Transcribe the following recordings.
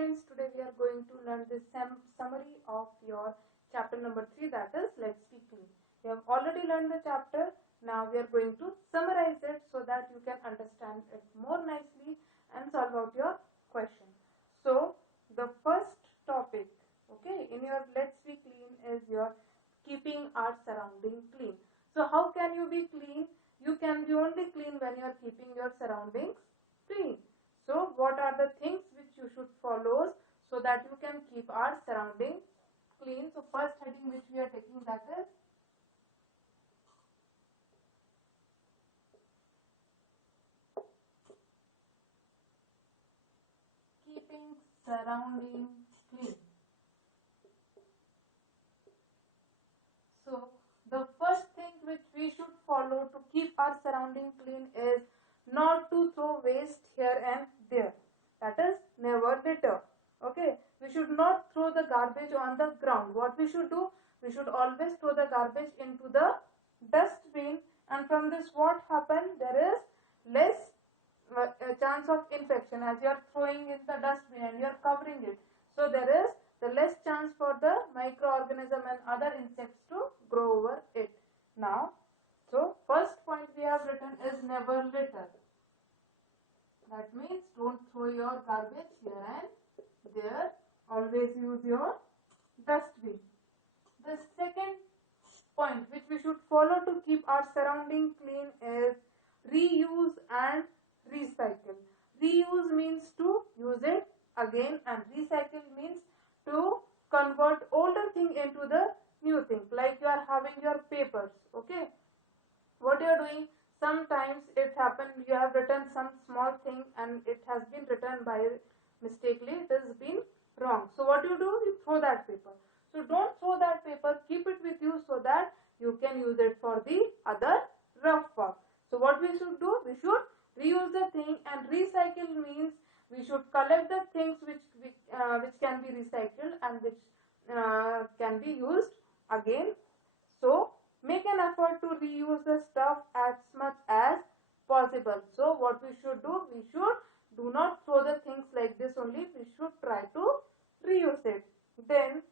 students, today we are going to learn the summary of your chapter number 3, that is Let's Be Clean. We have already learned the chapter. Now we are going to summarize it so that you can understand it more nicely and solve out your question. So the first topic, okay, in your Let's Be Clean is your keeping our surrounding clean. So how can you be clean? You can be only clean when you are keeping your surroundings clean. So what are the things which you should follow so that you can keep our surroundings clean? So first heading which we are taking, that is keeping surrounding clean. So the first thing which we should follow to keep our surrounding clean is not to throw waste here and there. That is never litter. Okay, we should not throw the garbage on the ground. What we should do? We should always throw the garbage into the dustbin, and from this what happens? There is less chance of infection as you are throwing in the dustbin and you are covering it. So there is the less chance for the microorganism and other insects to grow over it. Now, so first point we have written is never litter. That means don't throw your garbage here and there. Always use your dustbin. The second point which we should follow to keep our surrounding clean is reuse and recycle. Reuse means to use it again, and recycle means to convert older thing into the new thing. Like you are having your papers, okay, what you are doing, sometimes it happens you have written some small thing and it has been written by mistakenly, it has been wrong. So what you do, you throw that paper. So don't throw that paper, keep it with you so that you can use it for the other rough work. So what we should do, we should reuse the thing, and recycle means we should collect the things which can be recycled and which can be used again. So make an effort to reuse the stuff as much as possible. So what we should do, we should do not throw the things like this only, we should try to reuse it. Then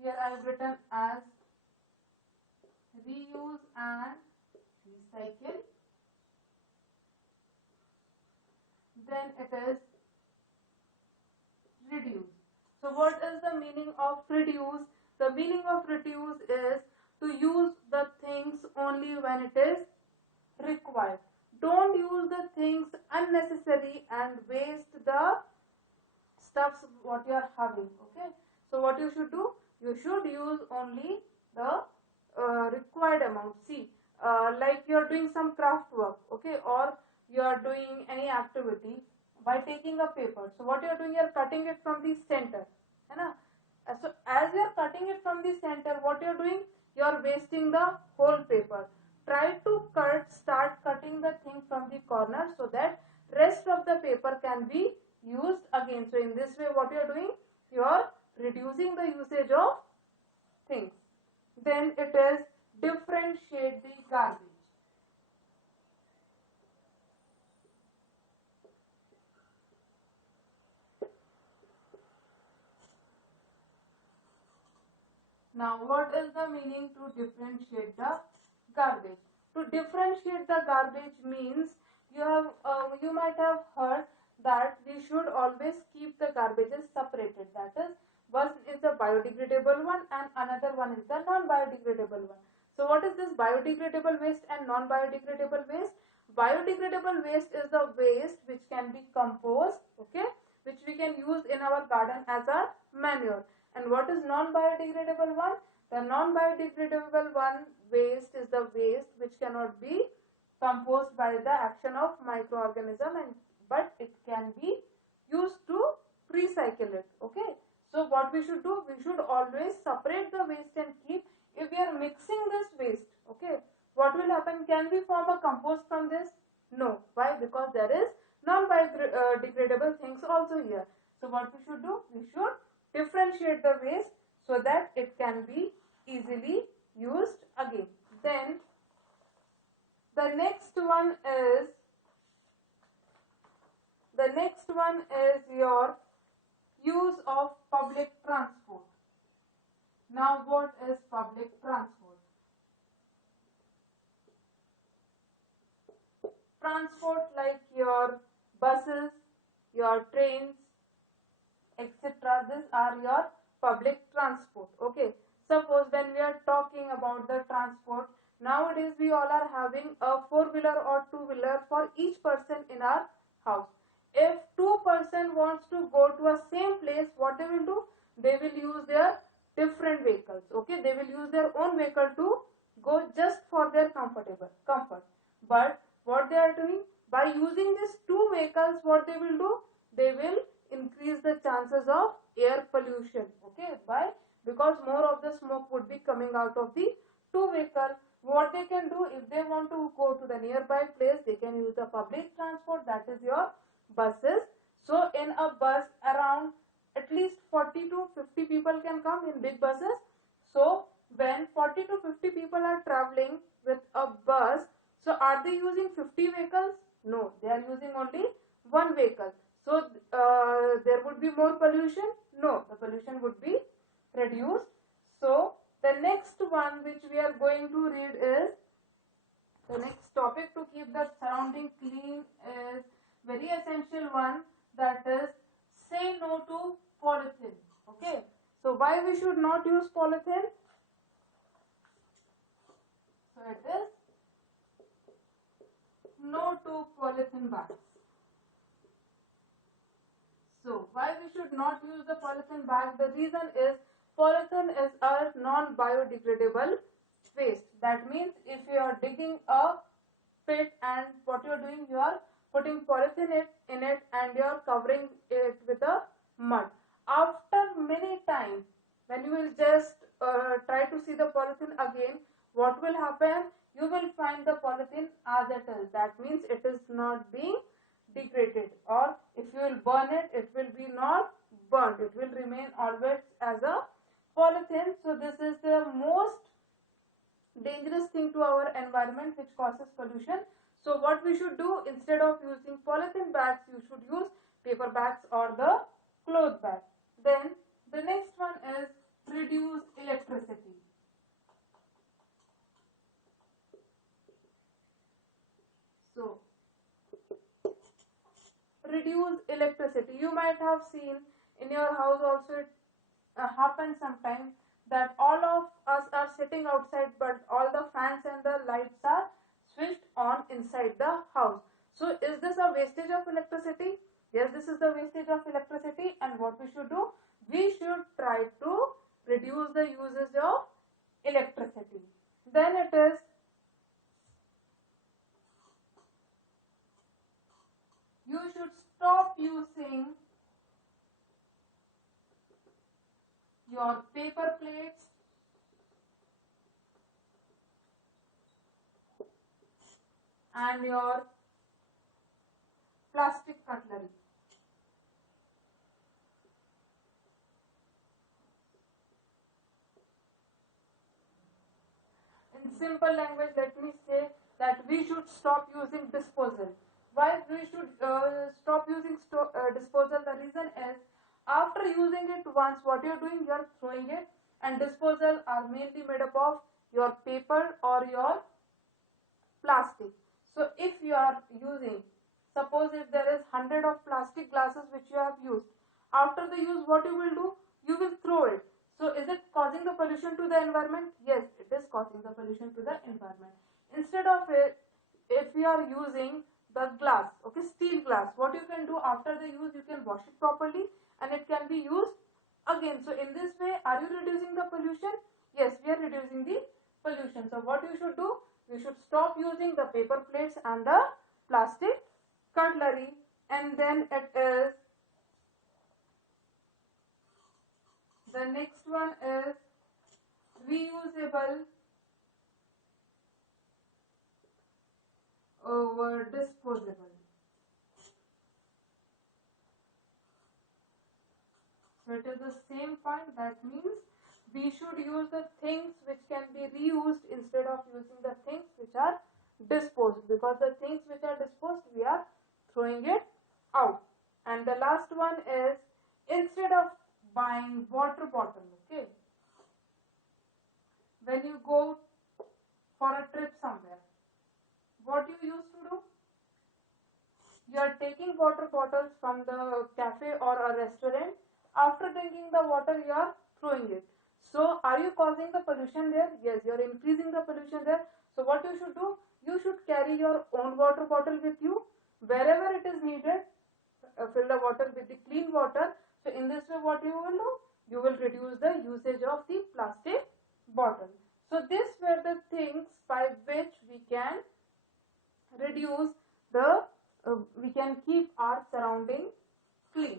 here I have written as reuse and recycle. Then it is reduce. So what is the meaning of reduce? The meaning of reduce is to use the things only when it is required. Don't use the things unnecessary and waste the stuffs what you are having. Okay. So what you should do? You should use only the required amount. See, like you are doing some craft work, okay, or you are doing any activity by taking a paper. So what you are doing, you are cutting it from the center, है ना? So as you are cutting it from the center, what you are doing, you are wasting the whole paper. Try to start cutting the thing from the corner so that rest of the paper can be used again. So in this way, what you are doing, you are reducing the usage of things. Then it is differentiate the garbage. Now, what is the meaning to differentiate the garbage? To differentiate the garbage means you might have heard that we should always keep the garbages separated. That is, one is the biodegradable one and another one is the non-biodegradable one. So what is this biodegradable waste and non-biodegradable waste? Biodegradable waste is the waste which can be composed, okay, which we can use in our garden as a manure. And what is non-biodegradable one? The non-biodegradable one waste is the waste which cannot be composed by the action of microorganism, but it can be used to recycle it. Okay. So what we should do? We should always separate the waste and keep. If we are mixing this waste, okay, what will happen? Can we form a compost from this? No. Why? Because there is non-biodegradable things also here. So what we should do? We should differentiate the waste so that it can be easily used again. Then the next one is your use of public transport. Now what is public transport? Transport like your buses, your trains, etc. These are your public transport. Okay. Suppose when we are talking about the transport, nowadays we all are having a four-wheeler or two-wheeler for each person in our house. If two-person wants to go to a same place, what they will do? They will use their different vehicles. Okay. They will use their own vehicle to go just for their comfort. But what they are doing? By using these two vehicles, what they will do? They will increase the chances of air pollution. Okay. Why? Because more of the smoke would be coming out of the two vehicle. What they can do, if they want to go to the nearby place, they can use the public transport, that is your buses. So in a bus, around at least 40 to 50 people can come in big buses. So when 40 to 50 people are traveling with a bus, so are they using 50 vehicles? No, they are using only one vehicle. So there would be more pollution? No, the pollution would be reduced. So the next one which we are going to read is, the next topic to keep the surrounding clean is very essential one, that is say no to polythene. Okay. So why we should not use polythene? So it is no to polythene bags. So why we should not use the polythene bag? The reason is polythene is a non-biodegradable waste. That means if you are digging a pit and what you are doing, you are putting polythene in it and you are covering it with a mud. After many times, when you will just try to see the polythene again, what will happen? You will find the polythene as it is. That means it is not being degraded, or if you will burn it, it will be not burnt. It will remain always as a polythene. So this is the most dangerous thing to our environment which causes pollution. So what we should do, instead of using polythene bags, you should use paper bags or the cloth bag. Then the next one is reduce electricity. So reduce electricity. You might have seen in your house also, it happens sometimes that all of us are sitting outside, but all the fans and the lights are switched on inside the house. So is this a wastage of electricity? Yes, this is the wastage of electricity. And what we should do? We should try to reduce the usage of electricity. Then it is you should stop using your paper plates and your plastic cutlery. In simple language, let me say that we should stop using disposal. Why we should stop using disposal? The reason is, after using it once, what you are doing, you are throwing it, and disposal are mainly made up of your paper or your plastic. So if you are using, suppose if there is 100 of plastic glasses which you have used, after the use, what you will do? You will throw it. So is it causing the pollution to the environment? Yes, it is causing the pollution to the environment. Instead of it, if you are using the glass, okay, steel glass, what you can do after the use, you can wash it properly and it can be used again. So in this way, are you reducing the pollution? Yes, we are reducing the pollution. So what you should do? You should stop using the paper plates and the plastic cutlery. And then it is, the next one is reusable over disposable. So it is the same point. That means we should use the things which can be reused instead of using the things which are disposed, because the things which are disposed, we are throwing it out. And the last one is instead of buying water bottle, okay, when you go for a trip somewhere, what you used to do? You are taking water bottles from the cafe or a restaurant. After drinking the water, you are throwing it. So, are you causing the pollution there? Yes, you are increasing the pollution there. So, what you should do? You should carry your own water bottle with you. Wherever it is needed, fill the water with the clean water. So, in this way, what you will do? You will reduce the usage of the plastic bottle. So, these were the things by which we can reduce the we can keep our surrounding clean.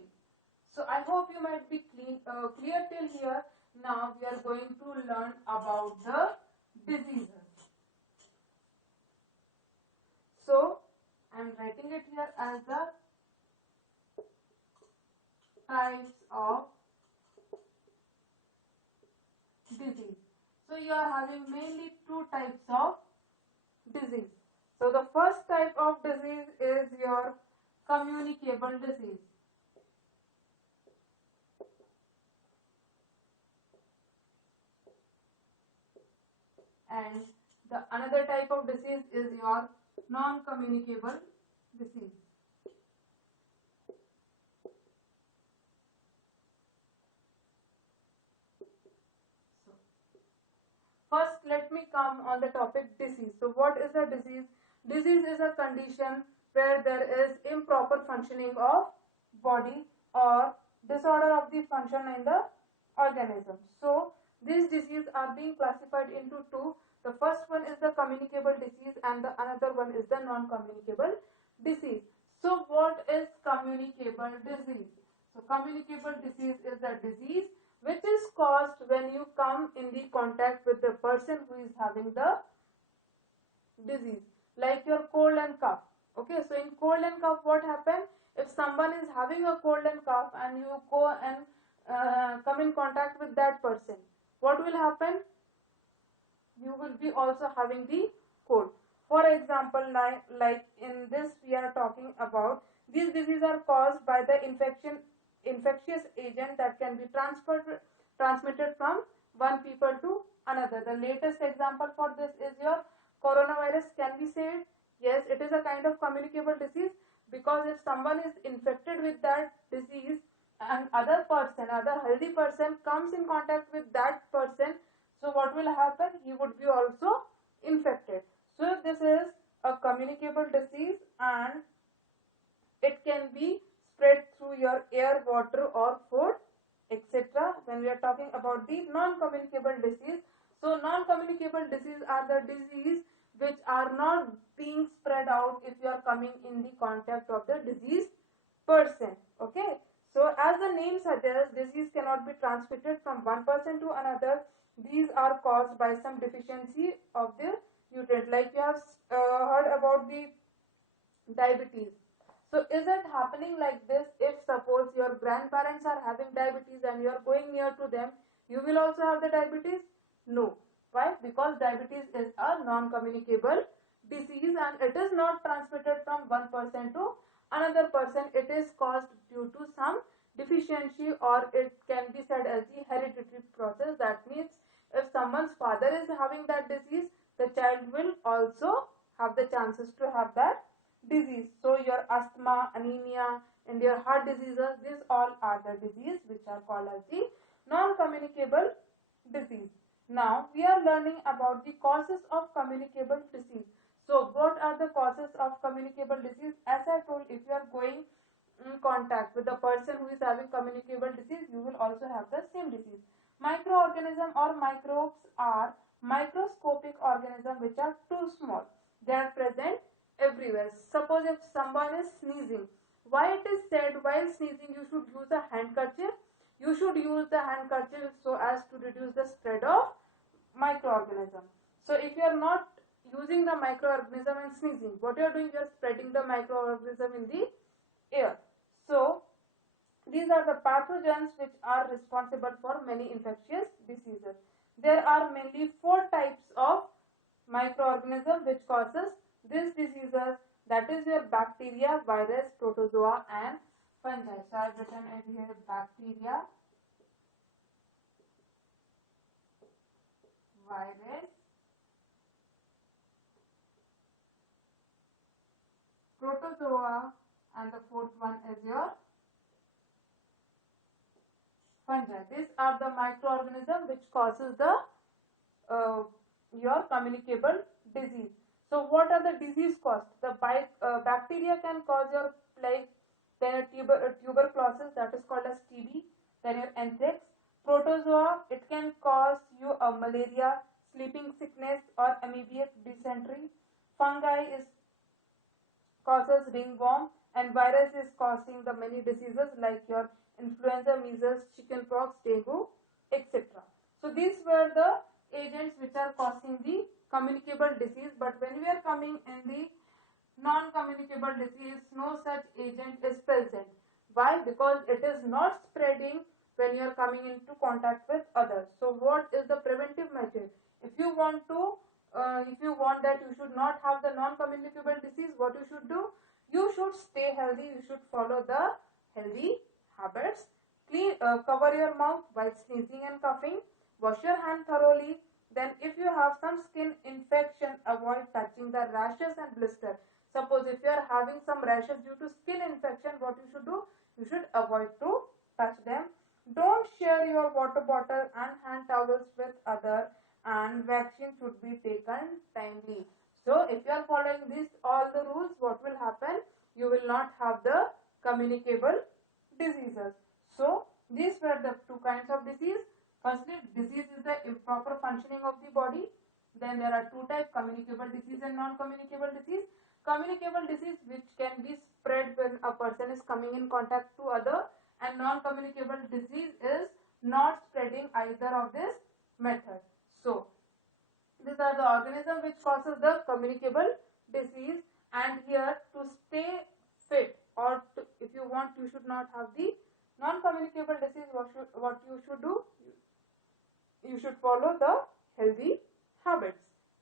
So I hope you might be clear till here. Now we are going to learn about the diseases. So I am writing it here as the types of disease. So you are having mainly two types of disease. So the first type of disease is your communicable disease. And the another type of disease is your non-communicable disease. So, first let me come on the topic disease. So what is a disease? Disease is a condition where there is improper functioning of body or disorder of the function in the organism. So these diseases are being classified into two. The first one is the communicable disease and the another one is the non-communicable disease. So what is communicable disease? So communicable disease is a disease which is caused when you come in the contact with the person who is having the disease, like your cold and cough. Okay, so in cold and cough, what happens if someone is having a cold and cough and you go and come in contact with that person? What will happen? You will be also having the cold. For example, like in this we are talking about, these diseases are caused by the infectious agent that can be transmitted from one people to another. The latest example for this is your coronavirus. Can we say it? Yes, it is a kind of communicable disease, because if someone is infected with that disease and other healthy person comes in contact with that person, so what will happen? He would be also infected. So this is a communicable disease and it can be spread through your air, water or food, etc. When we are talking about the non-communicable disease, so non-communicable disease are the disease which are not being spread out if you are coming in the contact of the diseased person. Okay, so as the name suggests, disease cannot be transmitted from one person to another. These are caused by some deficiency of the nutrient, like you have heard about the diabetes. So is it happening like this? If suppose your grandparents are having diabetes and you are going near to them, you will also have the diabetes? No. Why? Because diabetes is a non-communicable disease and it is not transmitted from one person to another person. It is caused due to some deficiency, or it can be said as the hereditary process. That means if someone's father is having that disease, the child will also have the chances to have that disease. So your asthma, anemia and your heart diseases, these all are the disease which are called as the non-communicable disease. Now we are learning about the causes of communicable disease. So what are the causes of communicable disease? As I told, if you are going in contact with the person who is having communicable disease, you will also have the same disease. Microorganism or microbes are microscopic organisms which are too small. They are present everywhere. Suppose if someone is sneezing, why it is said while sneezing you should use a handkerchief? You should use the handkerchief so as to reduce the spread of microorganism. So if you are not using the microorganism and sneezing, what you are doing? You are spreading the microorganism in the air. So these are the pathogens which are responsible for many infectious diseases. There are mainly 4 types of microorganism which causes these diseases, that is your bacteria, virus, protozoa and fungi. So I've written it here: bacteria, virus, protozoa, and the fourth one is your fungi. These are the microorganism which causes the your communicable disease. So what are the disease caused? The bacteria can cause your plague, then your tuberculosis, that is called as TB, then your anthrax. Protozoa, it can cause you a malaria, sleeping sickness, or amoebic dysentery. Fungi is causes ringworm, and virus is causing the many diseases like your influenza, measles, chickenpox, dengue, etc. So these were the agents which are causing the communicable disease, but when we are coming in the non-communicable disease, no such agent is present. Why? Because it is not spreading when you are coming into contact with others. So what is the preventive measure? If you want to if you want that you should not have the non-communicable disease, what you should do? You should stay healthy. You should follow the healthy habits. Cover your mouth while sneezing and coughing. Wash your hand thoroughly. Then if you have some skin infection, avoid touching the rashes and blisters. Suppose if you are having some rashes due to skin infection, what you should do? You should avoid to touch them. Don't share your water bottle and hand towels with others, and vaccine should be taken timely. So if you are following this all the rules, what will happen? You will not have the communicable diseases. So these were the two kinds of disease. Firstly, disease is the improper functioning of the body. Then there are two types: communicable disease and non-communicable disease. Communicable disease which can be spread when a person is coming in contact to other, and non-communicable disease is not spreading either of this method. So these are the organisms which causes the communicable disease, and here to stay fit, or if you want you should not have the non-communicable disease, what you should do? You should follow the healthy habits.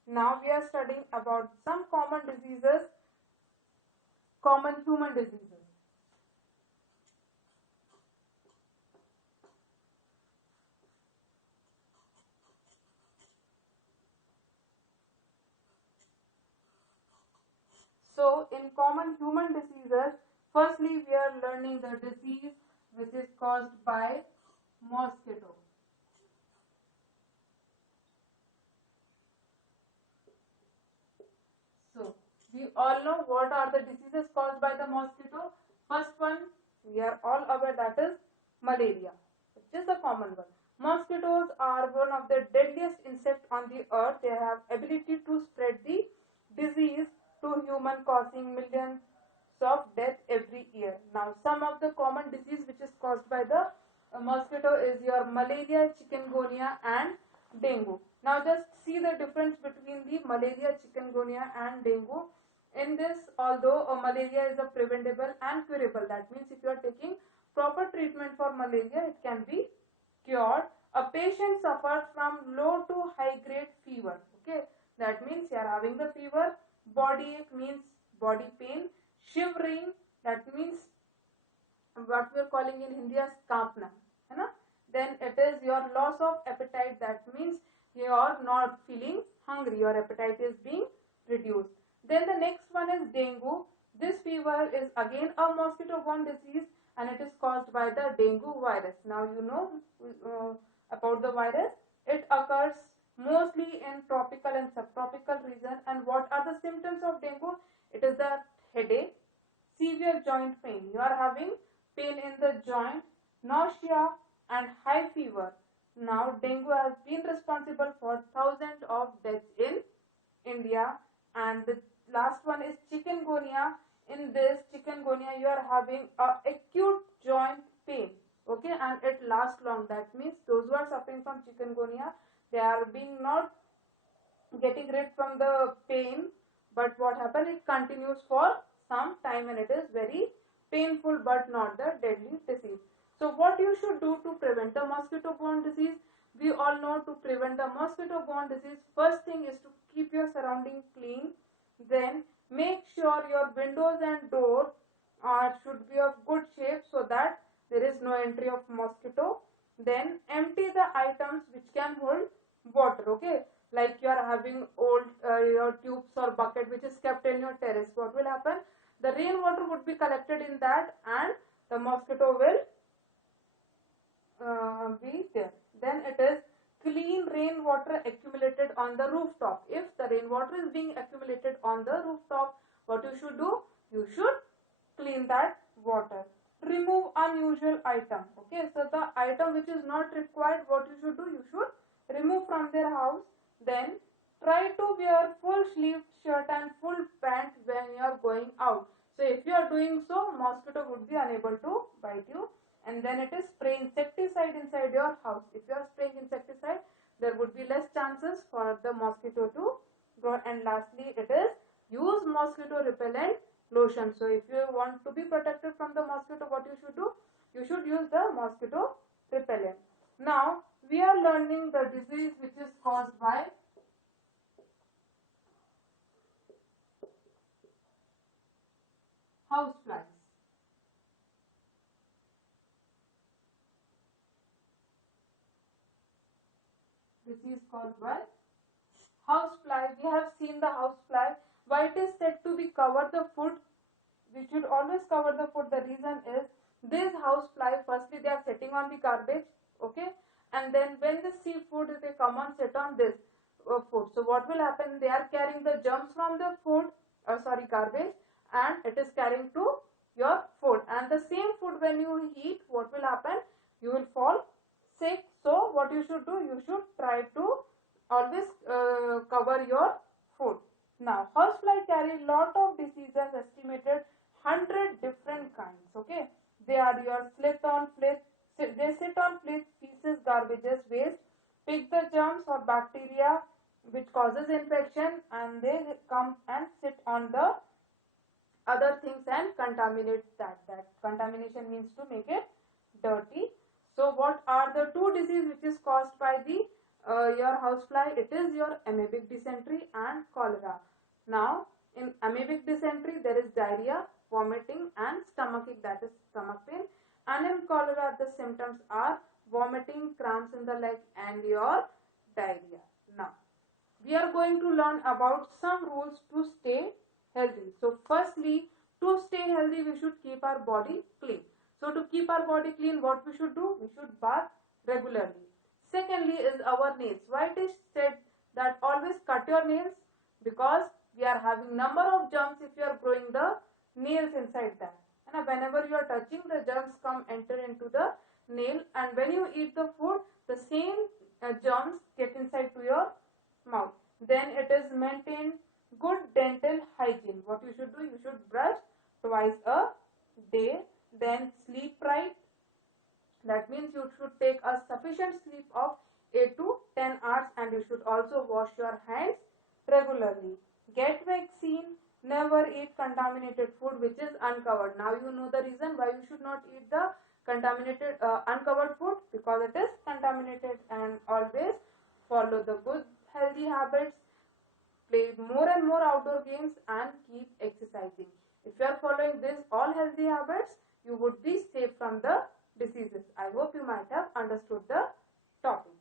Now we are studying about some common diseases, common human diseases. So in common human diseases, firstly we are learning the disease which is caused by mosquito. So we all know what are the diseases caused by the mosquito. First one we are all aware, that is malaria, which is a common one. Mosquitoes are one of the deadliest insects on the earth. They have ability to spread the disease to human, causing millions of death every year. Now some of the common disease which is caused by the mosquito is your malaria, chikungunya and dengue. Now just see the difference between the malaria, chikungunya and dengue. In this, although malaria is a preventable and curable, that means if you are taking proper treatment for malaria, it can be cured. A patient suffers from low to high grade fever. Okay, that means you are having the fever. Body ache means body pain. Shivering, that means what we are calling in Hindi as kaapna, है ना? Then it is your loss of appetite, that means you are not feeling hungry, your appetite is being reduced. Then the next one is dengue. This fever is again a mosquito borne disease, and it is caused by the dengue virus. Now you know about the virus. It occurs mostly in tropical and subtropical region. And what are the symptoms of dengue? It is the headache, severe joint pain. You are having pain in the joint, nausea and high fever. Now dengue has been responsible for thousands of deaths in India. And the last one is chikungunya. In this chikungunya you are having acute joint pain, okay, and it lasts long. That means those who are suffering from chikungunya, they are being not getting rid from the pain, but what happens, it continues for some time and it is very painful but not the deadly disease. So what you should do to prevent the mosquito borne disease? We all know to prevent the mosquito borne disease, first thing is to keep your surrounding clean. Then make sure your windows and doors should be of good shape so that there is no entry of mosquito. Then empty the items which can hold water. Okay, like you are having old your tubes or bucket which is kept in your terrace. What will happen? The rainwater would be collected in that, and the mosquito will be there. Then it is clean rainwater accumulated on the rooftop. If the rainwater is being accumulated on the rooftop, what you should do? You should clean that water. Remove unusual item. Okay, so the item which is not required, what you should do? You should remove from their house. Then try to wear full sleeve shirt and full pant when you are going out. So if you are doing so, mosquito would be unable to bite you. And then it is spray insecticide inside your house. If you are spraying insecticide, there would be less chances for the mosquito to grow. And lastly, it is use mosquito repellent lotion. So if you want to be protected from the mosquito, what you should do? You should use the mosquito repellent. Now we are learning the disease which is caused by house flies. This is called by house fly. We have seen the house fly. Why it is said to be cover the food? We should always cover the food. The reason is this house fly, firstly they are sitting on the garbage, okay, and then when they see food they come and sit on this food. So what will happen? They are carrying the germs from the food, garbage, and it is carrying to your food. And the same food when you eat, what will happen? You will fall sick. So what you should do? You should try to always cover your food. Now housefly carry lot of diseases, estimated 100 different kinds. Okay, they are your sit on flits. They sit on flits, feces, garbages, waste, pick the germs or bacteria which causes infection, and they come and sit on the other things and contaminate that. That contamination means to make it dirty. So what are the two diseases which is caused by the your housefly? It is your amoebic dysentery and cholera. Now in amoebic dysentery there is diarrhea, vomiting and stomachache, that is stomach pain. And in cholera the symptoms are vomiting, cramps in the leg and your diarrhea. Now we are going to learn about some rules to stay healthy. So firstly, to stay healthy we should keep our body clean. So to keep our body clean, what we should do? We should bath regularly. Secondly is our nails. Why it is said that always cut your nails? Because we are having number of germs if you are growing the nails inside that. And whenever you are touching, the germs come enter into the nail, and when you eat the food, the same germs get inside to your mouth. Then it is maintain good dental hygiene. What you should do? You should brush twice a day. Then sleep right. That means you should take a sufficient sleep of 8 to 10 hours, and you should also wash your hands regularly. Get vaccine. Never eat contaminated food which is uncovered. Now you know the reason why you should not eat the contaminated uncovered food, because it is contaminated. And always follow the good healthy habits. Play more and more outdoor games and keep exercising. If you are following these all healthy habits, you would be safe from the diseases. I hope you might have understood the topic.